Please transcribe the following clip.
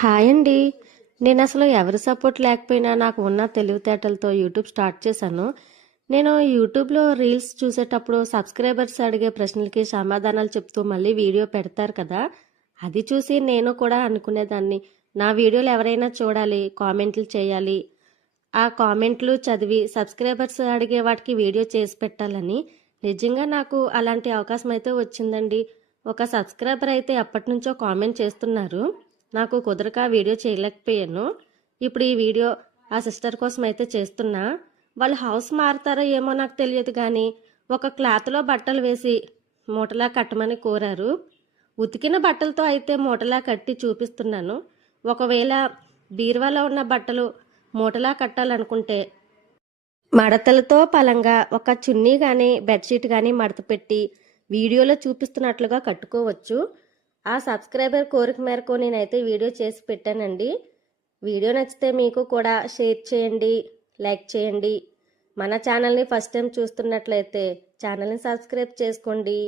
Hi అండి. నేను అసలు ఎవరి సపోర్ట్ లేకపోయినా నాకు ఉన్న తెలివితేటలతో యూట్యూబ్ స్టార్ట్ చేశాను. నేను యూట్యూబ్లో రీల్స్ చూసేటప్పుడు సబ్స్క్రైబర్స్ అడిగే ప్రశ్నలకి సమాధానాలు చెప్తూ మళ్ళీ వీడియో పెడతారు కదా. అది చూసి నేను కూడా అనుకునేదాన్ని నా వీడియోలు ఎవరైనా చూడాలి కామెంట్లు చేయాలి. ఆ కామెంట్లు చదివి సబ్స్క్రైబర్స్ అడిగే వాటికి వీడియో చేసి పెట్టాలని నిజంగా నాకు అలాంటి అవకాశం అయితే వచ్చిందండి. ఒక సబ్స్క్రైబర్ అయితే ఎప్పటి నుంచో కామెంట్ చేస్తున్నారు. నాకు కుదరక వీడియో చేయలేకపోయాను. ఇప్పుడు ఈ వీడియో ఆ సిస్టర్ కోసం అయితే చేస్తున్నా. వాళ్ళు హౌస్ మారుతారో ఏమో నాకు తెలియదు కానీ ఒక క్లాత్లో బట్టలు వేసి మూటలా కట్టమని కోరారు. ఉతికిన బట్టలతో అయితే మూటలా కట్టి చూపిస్తున్నాను. ఒకవేళ బీరువాలో ఉన్న బట్టలు మూటలా కట్టాలనుకుంటే మడతలతో పలంగా ఒక చున్నీ కానీ బెడ్షీట్ కానీ మడత పెట్టి వీడియోలో చూపిస్తున్నట్లుగా కట్టుకోవచ్చు. ఆ సబ్స్క్రైబర్ కోరిక మేరకు నేనైతే వీడియో చేసి పెట్టానండి. వీడియో నచ్చితే మీకు కూడా షేర్ చేయండి లైక్ చేయండి. మన ఛానల్ని ఫస్ట్ టైం చూస్తున్నట్లయితే ఛానల్ని సబ్స్క్రైబ్ చేసుకోండి.